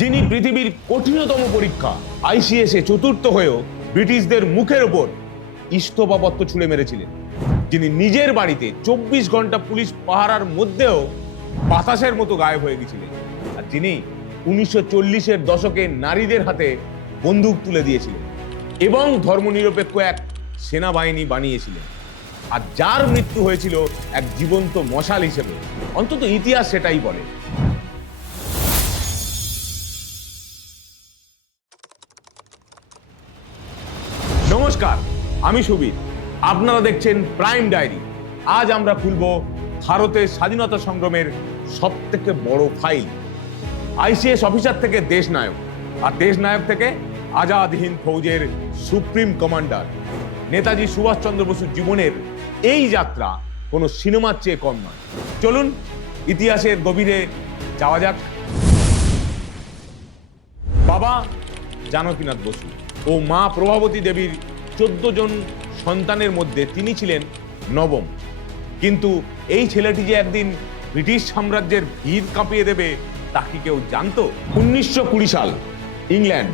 যিনি পৃথিবীর কঠিনতম পরীক্ষা আইসিএসে চতুর্থ হয়েও ব্রিটিশদের মুখের ওপর ইস্তফাপত্র ছুঁড়ে মেরেছিলেন, যিনি নিজের বাড়িতে 24 ঘন্টা পুলিশ পাহারার মধ্যেও বাতাসের মতো গায়েব হয়ে গেছিলেন, আর যিনি 1940-এর দশকে নারীদের হাতে বন্দুক তুলে দিয়েছিলেন এবং ধর্মনিরপেক্ষ এক সেনাবাহিনী বানিয়েছিলেন, আর যার মৃত্যু হয়েছিল এক জীবন্ত মশাল হিসেবে, অন্তত ইতিহাস সেটাই বলে। নমস্কার, আমি সুবীর, আপনারা দেখছেন প্রাইম ডায়েরি। আজ আমরা খুলব ভারতের স্বাধীনতা সংগ্রামের সব থেকে বড় ফাইল, আইসিএস অফিসার থেকে দেশনায়ক, আর দেশনায়ক থেকে আজাদ হিন্দ ফৌজের সুপ্রিম কমান্ডার নেতাজি সুভাষচন্দ্র বসুর জীবনের এই যাত্রা কোনো সিনেমার চেয়ে কম নয়। চলুন ইতিহাসের গভীরে যাওয়া যাক। বাবা জানকীনাথ বসু ও মা প্রভাবতী দেবীর 14 জন সন্তানের মধ্যে তিনি ছিলেন নবম। কিন্তু এই ছেলেটি যে একদিন ব্রিটিশ সাম্রাজ্যের ভিড় কাঁপিয়ে দেবে তা কি কেউ জানতো? 1920 সাল, ইংল্যান্ড।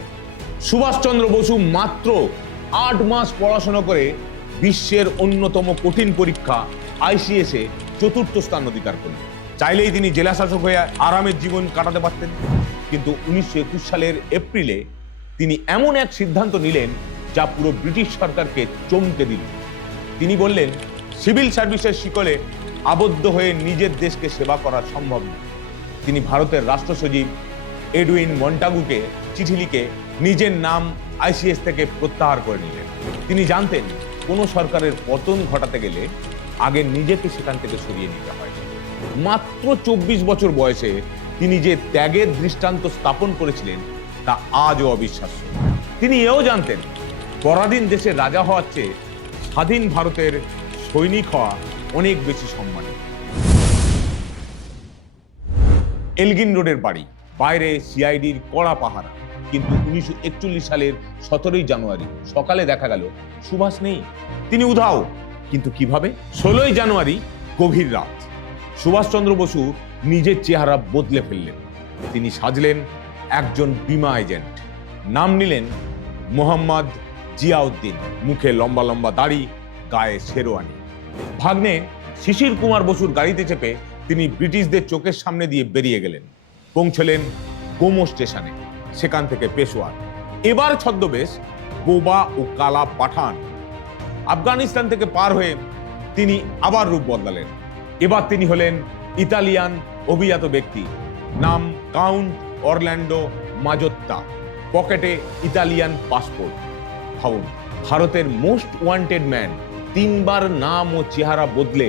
সুভাষচন্দ্র বসু মাত্র 8 মাস পড়াশোনা করে বিশ্বের অন্যতম কঠিন পরীক্ষা আইসিএসে চতুর্থ স্থান অধিকার করলেন। চাইলেই তিনি জেলা শাসক হয়ে আরামের জীবন কাটাতে পারতেন, কিন্তু 1921 সালের এপ্রিলে তিনি এমন এক সিদ্ধান্ত নিলেন যা পুরো ব্রিটিশ সরকারকে চমকে দিল। তিনি বললেন, সিভিল সার্ভিসের শিকলে আবদ্ধ হয়ে নিজের দেশকে সেবা করা সম্ভব নয়। তিনি ভারতের রাষ্ট্র সচিব এডউইন মন্টাগুকে চিঠি লিখে নিজের নাম আইসিএস থেকে প্রত্যাহার করে নিলেন। তিনি জানতেন, কোনো সরকারের পতন ঘটাতে গেলে আগে নিজেকে সেখান থেকে সরিয়ে নিতে হয়। মাত্র 24 বছর বয়সে তিনি যে ত্যাগের দৃষ্টান্ত স্থাপন করেছিলেন তা আজও অবিশ্বাস্য। তিনি এও জানতেন, পরাধীন দেশের রাজা হওয়ার চেয়ে স্বাধীন ভারতের সৈনিক হওয়া অনেক বেশি সম্মানী। এলগিন রোডের বাড়ি, বাইরে সিআইডির কড়া পাহারা। কিন্তু 1941 সালের 17 জানুয়ারি সকালে দেখা গেল সুভাষ নেই, তিনি উধাও। কিন্তু কিভাবে? 16 জানুয়ারি গভীর রাত, সুভাষচন্দ্র বসু নিজের চেহারা বদলে ফেললেন। তিনি সাজলেন একজন বিমা এজেন্ট, নাম নিলেন মোহাম্মদ জিয়াউদ্দিন। মুখে লম্বা লম্বা দাড়ি, গায়ে শেরওয়ানি। ভাগ্নে শিশির কুমার বসুর গাড়িতে চেপে তিনি ব্রিটিশদের চোখের সামনে দিয়ে বেরিয়ে গেলেন। পৌঁছলেন গোমো স্টেশনে, সেখান থেকে পেশোয়ার। এবার ছদ্মবেশ বোবা ও কালা পাঠান। আফগানিস্তান থেকে পার হয়ে তিনি আবার রূপ বদলালেন। এবার তিনি হলেন ইতালিয়ান অভিজাত ব্যক্তি, নাম কাউন্ট অরল্যান্ডো মাজোত্তা। পকেটে ইতালিয়ান পাসপোর্ট। ভাবুন, ভারতের মোস্ট ওয়ান্টেড ম্যান 3 বার নাম ও চেহারা বদলে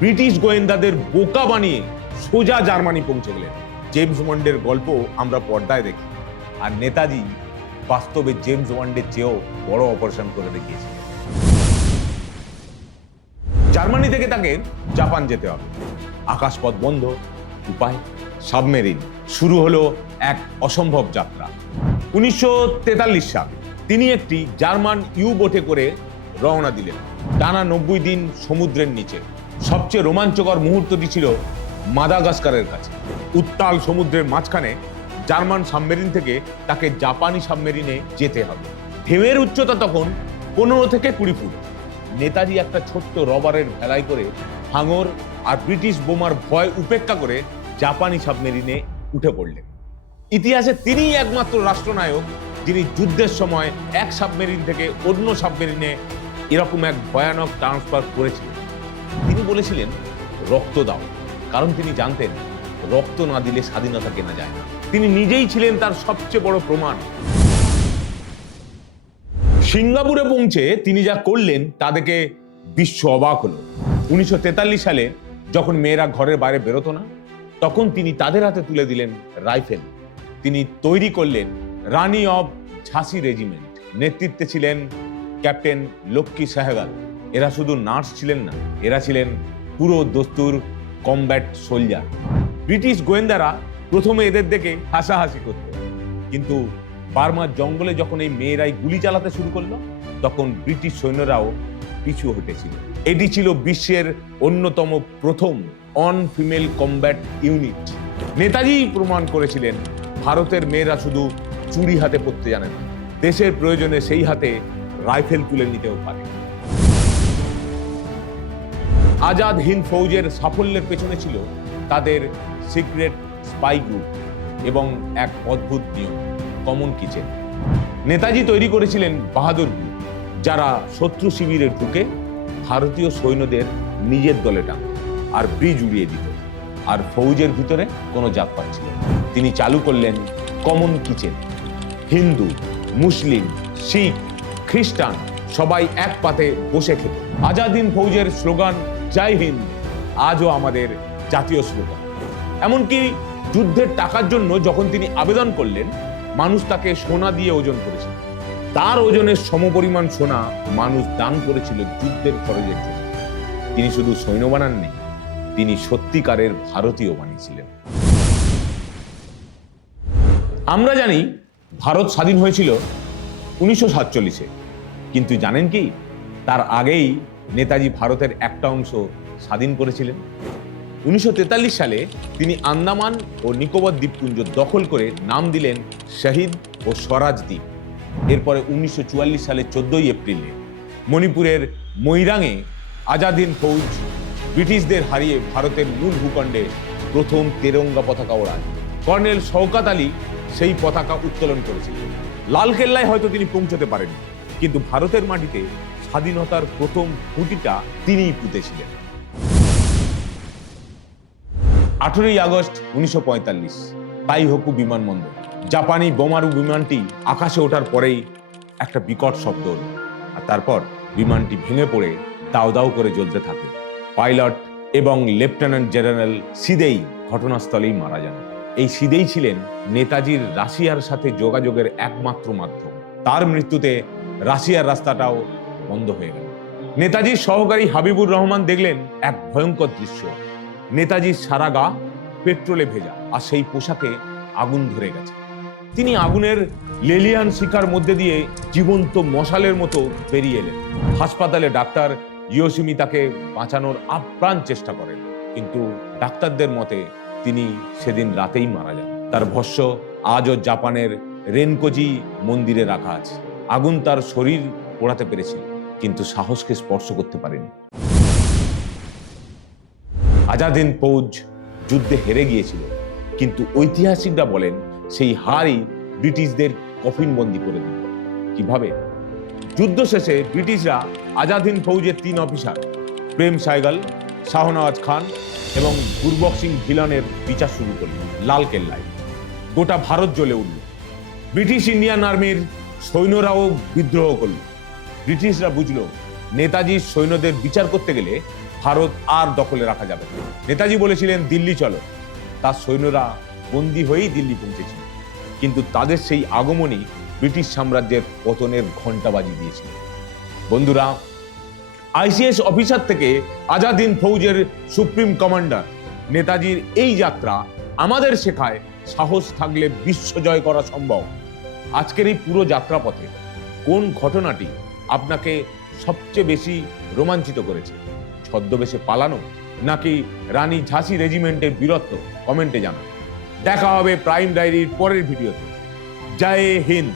ব্রিটিশ গোয়েন্দাদের বোকা বানিয়ে সোজা জার্মানি পৌঁছে গেলেন। জেমস বন্ডের গল্প আমরা পর্দায় দেখি, আর নেতাজি বাস্তবে জেমস বন্ডের চেয়েও বড় অপারেশন করে দেখিয়েছিলেন। জার্মানি থেকে তাকে জাপান যেতে হবে। আকাশপথ বন্ধ, উপায় সাবমেরিন। শুরু হলো এক অসম্ভব যাত্রা। 1943 সাল, তিনি একটি জার্মান ইউ বোটে করে রওনা দিলেন। টানা 90 দিন সমুদ্রের নিচে। সবচেয়ে রোমাঞ্চকর মুহূর্তটি ছিল মাদাগাস্কারের কাছে। উত্তাল সমুদ্রের মাঝখানে জার্মান সাবমেরিন থেকে তাকে জাপানি সাবমেরিনে যেতে হবে। ঢেউয়ের উচ্চতা তখন 15 থেকে 20 ফুট। নেতাজি একটা ছোট্ট রবারের ভেলায় করে হাঙর আর ব্রিটিশ বোমার ভয় উপেক্ষা করে জাপানি সাবমেরিনে উঠে পড়লেন। ইতিহাসে তিনিই একমাত্র রাষ্ট্রনায়ক যিনি যুদ্ধের সময় এক সাবমেরিন থেকে অন্য সাবমেরিনে এরকম এক ভয়ানক ট্রান্সফার করেছিলেন। তিনি বলেছিলেন, রক্ত দাও, কারণ তিনি জানতেন রক্ত না দিলে স্বাধীনতা কেনা যায় না। তিনি নিজেই ছিলেন তার সবচেয়ে বড় প্রমাণ। সিঙ্গাপুরে পৌঁছে তিনি যা করলেন তা দেখে বিশ্ব অবাক হলো। 1943 সালে যখন মেয়েরা ঘরের বাইরে বেরোতো না, তখন তিনি তাদের হাতে তুলে দিলেন রাইফেল। তিনি তৈরি করলেন রানী অব ঝাঁসি রেজিমেন্ট। নেতৃত্বে ছিলেন ক্যাপ্টেন লক্ষ্মী সেহগাল। এরা শুধু নার্স ছিলেন না, এরা ছিলেন পুরো দস্তুর কমব্যাট সোলজার। ব্রিটিশ গোয়েন্দারা প্রথমে এদের দেখে হাসাহাসি করত, কিন্তু বার্মার জঙ্গলে যখন এই মেয়েরাই গুলি চালাতে শুরু করলো, তখন ব্রিটিশ সৈন্যরাও পিছু হটেছিল। এটি ছিল বিশ্বের অন্যতম প্রথম on female combat unit. Netaji প্রমাণ করেছিলেন ভারতের মেয়েরা শুধু চুরি হাতে পড়তে জানে না, দেশের প্রয়োজনে সেই হাতে রাইফেল তুলে নিতেও পারে। আজাদ হিন্দ ফৌজের সাফল্যের পেছনে ছিল তাদের সিক্রেট স্পাই গ্রুপ এবং এক অদ্ভুত নিয়ম, কমন কিচেন। নেতাজি তৈরি করেছিলেন বাহাদুর গ্রুপ, যারা শত্রু শিবিরে ঢুকে ভারতীয় সৈন্যদের নিজের দলে টানত আর ব্রিজ উড়িয়ে দিত, আর ফৌজের ভিতরে কোনো জাতপাত ছিল না। তিনি চালু করলেন কমন কিচেন। হিন্দু, মুসলিম, শিখ, খ্রিস্টান সবাই এক পাতে বসে খেত। আজাদ হিন্দ ফৌজের স্লোগান জয় হিন্দ আজও আমাদের জাতীয় স্লোগান। এমনকি যুদ্ধের টাকার জন্য যখন তিনি আবেদন করলেন, মানুষ তাকে সোনা দিয়ে ওজন করেছিল। তার ওজনের সমপরিমাণ সোনা মানুষ দান করেছিল যুদ্ধের খরচের জন্য। তিনি শুধু সৈন্য বানাননি, তিনি সত্যিকারের ভারতীয় বানিয়েছিলেন। আমরা জানি ভারত স্বাধীন হয়েছিল 1947-এ, কিন্তু জানেন কি তার আগেই নেতাজি ভারতের একটা অংশ স্বাধীন করেছিলেন। 1943 সালে তিনি আন্দামান ও নিকোবর দ্বীপপুঞ্জ দখল করে নাম দিলেন শহীদ ও স্বরাজ দ্বীপ। এরপরে 1944 সালে 14 এপ্রিলে মণিপুরের মৈরাঙে আজাদ হিন্দ ফৌজ ব্রিটিশদের হারিয়ে ভারতের মূল ভূখণ্ডে প্রথম তেরঙ্গা পতাকা ওড়ান। কর্নেল শওকত আলী সেই পতাকা উত্তোলন করেছিলেন। লালকেল্লায় হয়তো তিনি পৌঁছতে পারেননি, কিন্তু ভারতের মাটিতে স্বাধীনতার প্রথম খুঁটিটা তিনিই পুঁতেছিলেন। 18 আগস্ট 1945 তাইহোকু বিমানবন্দর। জাপানি বোমারু বিমানটি আকাশে ওঠার পরেই একটা বিকট শব্দ হলো, আর তারপর বিমানটি ভেঙে পড়ে দাউ দাউ করে জ্বলতে থাকে। পাইলট এবং লেফটেন্যান্ট জেনারেল সিদেই ঘটনাস্থলেই মারা যান। এই সিদেই ছিলেন নেতাজির রাশিয়ার সাথে যোগাযোগের একমাত্র মাধ্যম। তার মৃত্যুতে রাশিয়ার রাস্তাটাও বন্ধ হয়ে গেল। নেতাজির সহকারী হাবিবুর রহমান দেখলেন এক ভয়ঙ্কর দৃশ্য। নেতাজির সারা গা পেট্রোলে ভেজা, আর সেই পোশাকে আগুন ধরে গেছে। তিনি আগুনের লেলিয়ান শিখার মধ্যে দিয়ে জীবন্ত মশালের মতো বেরিয়ে এলেন। হাসপাতালে ডাক্তার ইয়োশিমি তাকে বাঁচানোর আপ্রাণ চেষ্টা করেন, কিন্তু ডাক্তারদের মতে তিনি সেদিন রাতেই মারা যান। তার ভস্য আজও জাপানের রেনকোজি মন্দিরে রাখা আছে। আগুন তার শরীর পোড়াতে পেরেছিল, কিন্তু সাহসকে স্পর্শ করতে পারেনি। আজাদ হিন্দ ফৌজ যুদ্ধে হেরে গিয়েছিল, কিন্তু ঐতিহাসিকরা বলেন সেই হারই ব্রিটিশদের কফিনবন্দি করে দিল। কিভাবে? যুদ্ধ শেষে ব্রিটিশরা আজাদ হিন্দ ফৌজের 3 অফিসার প্রেম সাইগাল, শাহনওয়াজ খান এবং গুরবক্স সিং ভিলনের বিচার শুরু করল লালকেল্লায়। গোটা ভারত জ্বলে উঠল। ব্রিটিশ ইন্ডিয়ান আর্মির সৈন্যরাও বিদ্রোহ করল। ব্রিটিশরা বুঝল নেতাজির সৈন্যদের বিচার করতে গেলে ভারত আর দখলে রাখা যাবে না। নেতাজি বলেছিলেন দিল্লি চলো। তার সৈন্যরা বন্দী হয়েই দিল্লি পৌঁছেছিল, কিন্তু তাদের সেই আগমনই ব্রিটিশ সাম্রাজ্যের পতনের ঘণ্টা বাজিয়ে দিয়েছিল। বন্ধুরা, আইসিএস অফিসার থেকে আজাদ হিন্দ ফৌজের সুপ্রিম কমান্ডার নেতাজির এই যাত্রা আমাদের শেখায় সাহস থাকলে বিশ্ব জয় করা সম্ভব। আজকের এই পুরো যাত্রাপথে কোন ঘটনাটি আপনাকে সবচেয়ে বেশি রোমাঞ্চিত করেছে? ছদ্মবেশে পালানো নাকি রানী ঝাঁসি রেজিমেন্টের বীরত্ব? কমেন্টে জানান। দেখা হবে প্রাইম ডায়েরির পরের ভিডিওতে। জয় হিন্দ।